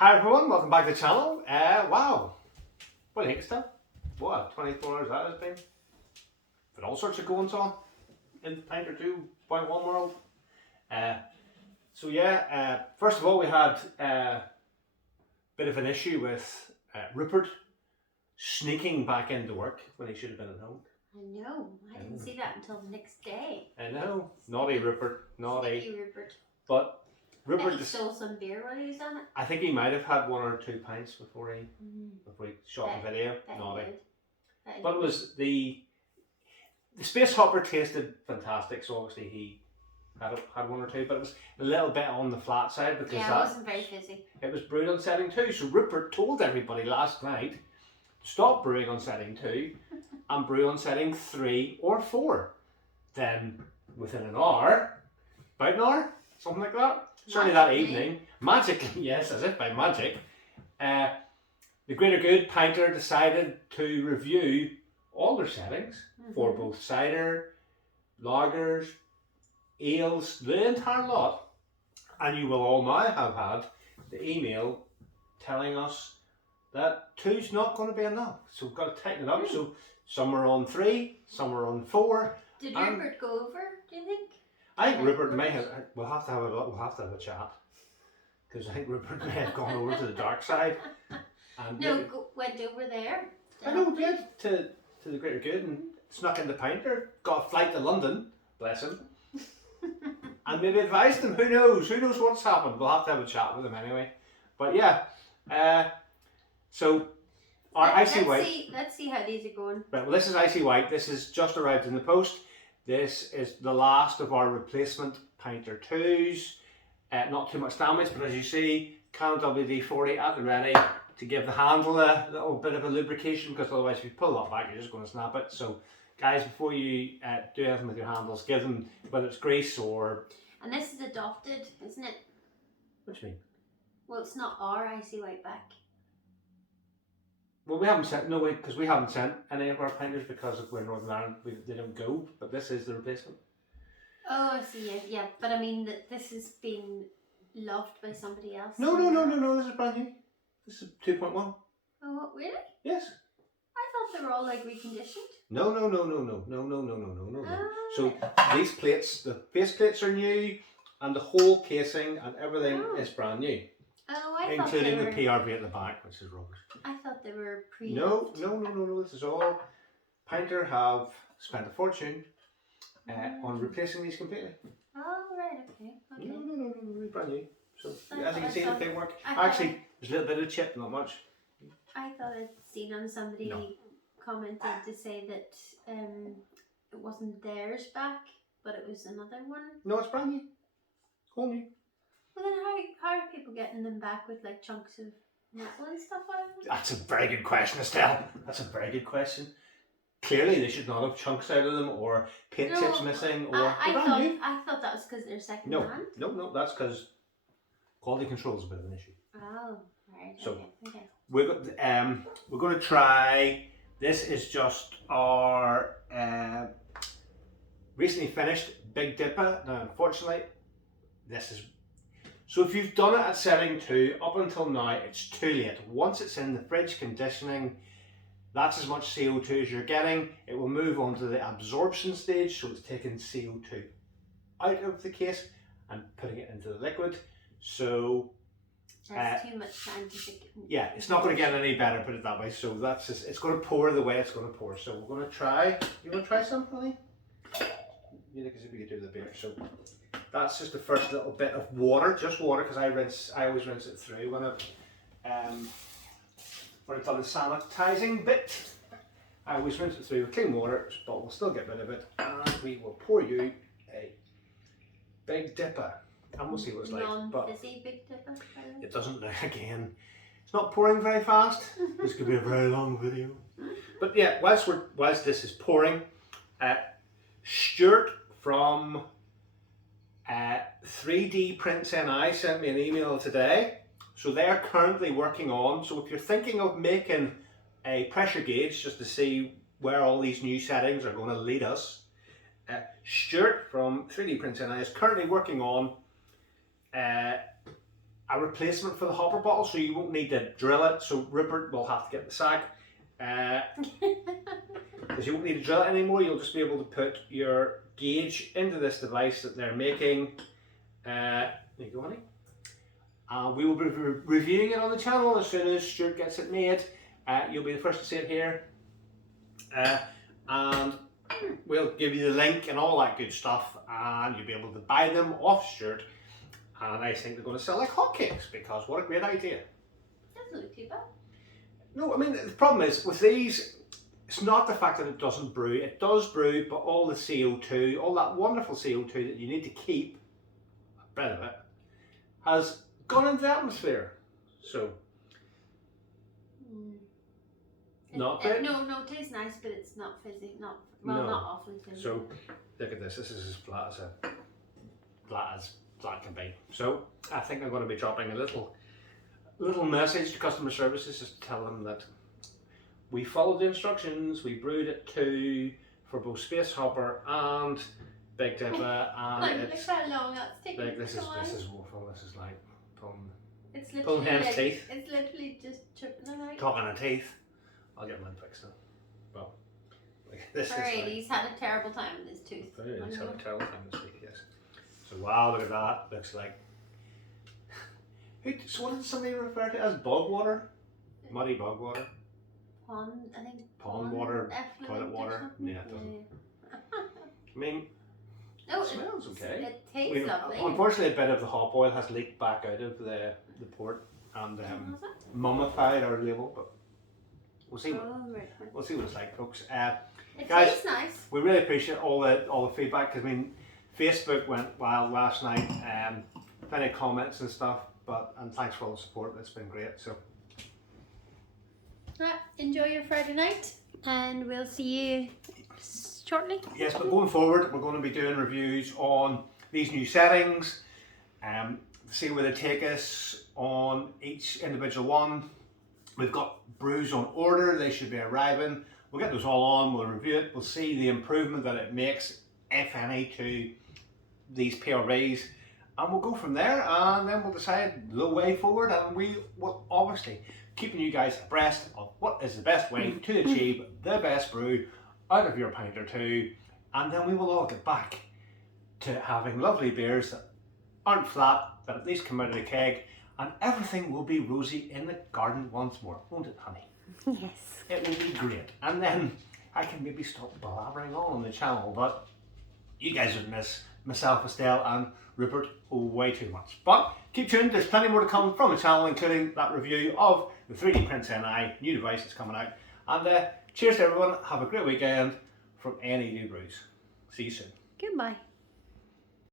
Hi everyone, welcome back to the channel. Wow, what a still? What, 24 hours that has been? But all sorts of goings on in Pinter 2.1 world. First of all we had a bit of an issue with Rupert sneaking back into work when he should have been at home. I know, I didn't see that until the next day. I know, naughty Rupert, naughty. Sneaky Rupert. But Rupert he stole some beer while he was on it. I think he might have had 1 or 2 pints before he shot the video. Naughty. But it was the Space Hopper tasted fantastic, so obviously he had 1 or 2, but it was a little bit on the flat side because it wasn't very fizzy. It was brewed on setting 2, so Rupert told everybody last night to stop brewing on setting 2 and brew on setting 3 or 4. Then within an hour, about an hour, something like that. Certainly that evening, magically, yes, as if by magic, the greater good Pinter decided to review all their settings for both cider, lagers, ales, the entire lot. And you will all now have had the email telling us that 2's not going to be enough. So we've got to tighten it up. So some are on 3, some are on 4. Did Rupert go over, do you think? I think Rupert may have. We'll have to have a chat, because I think Rupert may have gone over to the dark side. And went over there. I know, did to the greater good and snuck into Pinter. Got a flight to London, bless him, and maybe advised him. Who knows? Who knows what's happened? We'll have to have a chat with him anyway. But yeah, so our Icy White. Let's see how these are going. Right. Well, this is Icy White. This has just arrived in the post. This is the last of our replacement Pinter 2s. Not too much damage, but as you see, Canon WD-40 at the ready to give the handle a little bit of a lubrication, because otherwise if you pull that back, you're just going to snap it. So guys, before you do anything with your handles, give them, whether it's grease or... And this is adopted, isn't it? What do you mean? Well, it's not our Icy White back. Well, we haven't sent, no way, because we haven't sent any of our Pinters because we're in Northern Ireland, they don't go, but this is the replacement. Oh, I see, yeah, but I mean, this has been loved by somebody else. No, this is brand new. This is 2.1. Oh, really? Yes. I thought they were all like reconditioned. No. Oh, so these plates, the face plates are new, and the whole casing and everything is brand new. Oh, I including thought the PRV at the back, which is rubbish. I thought they were No. This is all. Pinter have spent a fortune on replacing these completely. Oh, right, okay. No, brand new. So as you can see, the work. Actually, there's a little bit of chip, not much. I thought I'd seen on somebody commented to say that it wasn't theirs back, but it was another one. No, it's brand new. Whole new. Well, then how are people getting them back with like chunks of metal and stuff on them? That's a very good question, Estelle. That's a very good question. Clearly, they should not have chunks out of them or paint chips missing. Or I thought that was because they're second hand. No, that's because quality control is a bit of an issue. Oh, right. So okay. we're going to try. This is just our recently finished Big Dipper. Now, unfortunately, this is. So if you've done it at setting 2, up until now, it's too late. Once it's in the fridge conditioning, that's as much CO2 as you're getting. It will move on to the absorption stage, so it's taking CO2 out of the case and putting it into the liquid. So that's too much scientific. Yeah, it's not going to get any better, put it that way. So that's just, it's going to pour the way it's going to pour. So we're going to try. You want to try some, honey? You think we could do the beer. So that's just the first little bit of water, just water, because I always rinse it through when I've done the sanitizing bit. I always rinse it through with clean water, but we'll still get rid of it, and we will pour you a Big Dipper, and we'll see what it's like. Non-fizzy Big Dipper. It doesn't. Again, it's not pouring very fast. This could be a very long video. But yeah, whilst this is pouring, Stuart from 3D Prints NI sent me an email today. So they're currently working on, so if you're thinking of making a pressure gauge just to see where all these new settings are going to lead us, Stuart from 3D Prints NI is currently working on a replacement for the hopper bottle, so you won't need to drill it. So Rupert will have to get the sack. Because you won't need to drill it anymore. You'll just be able to put your gauge into this device that they're making. There you go, honey. We will be reviewing it on the channel as soon as Stuart gets it made. You'll be the first to see it here. And we'll give you the link and all that good stuff, and you'll be able to buy them off Stuart. And I think they're going to sell like hotcakes, because what a great idea. Doesn't look too bad. No, I mean, the problem is with these, it's not the fact that it doesn't brew. It does brew, but all the CO2, all that wonderful CO2 that you need to keep, a bit of it, has gone into the atmosphere. So, not great. No, it tastes nice, but it's not fizzy. Not awfully fizzy. So, look at this. This is as flat as flat can be. So, I think I'm going to be dropping a little message to customer services just to tell them that we followed the instructions. We brewed it too for both Space Hopper and Big Dipper, and Look how long that's taken. like this is woeful. This is like pulling Pulling hen's teeth. It's literally just chipping them out. Talking of teeth. I'll get mine fixed now. Well, like, this Alright, is like, he's had a terrible time with his tooth. he's had a terrible time this week, yes. So wow, look at that. Looks like. So what did somebody refer to as bog water? Muddy bog water? Pond, I think. Pond water, effluent toilet or water. something. Yeah, it doesn't. I mean, No, it smells okay. It tastes lovely. Unfortunately, a bit of the hop oil has leaked back out of the port and mummified our label, but we'll see. We'll see what it's like, folks. It Guys, tastes nice. we really appreciate all the feedback, because I mean, Facebook went wild last night. Plenty of comments and stuff, and thanks for all the support. It's been great. So. Enjoy your Friday night, and we'll see you shortly. Yes, but going forward, we're going to be doing reviews on these new settings, see where they take us on each individual one. We've got brews on order, they should be arriving. We'll get those all on, we'll review it, we'll see the improvement that it makes, if any, to these PRVs, and we'll go from there, and then we'll decide the way forward, and we will obviously keeping you guys abreast of what is the best way to achieve the best brew out of your pint or two, and then we will all get back to having lovely beers that aren't flat, that at least come out of the keg, and everything will be rosy in the garden once more, won't it, honey? Yes. It will be great, and then I can maybe stop blabbering on the channel, but you guys would miss myself, Estelle, and Rupert way too much. But keep tuned, there's plenty more to come from the channel, including that review of the 3D Prints NI, new device that's coming out. And cheers to everyone, have a great weekend from NE Brews. See you soon. Goodbye.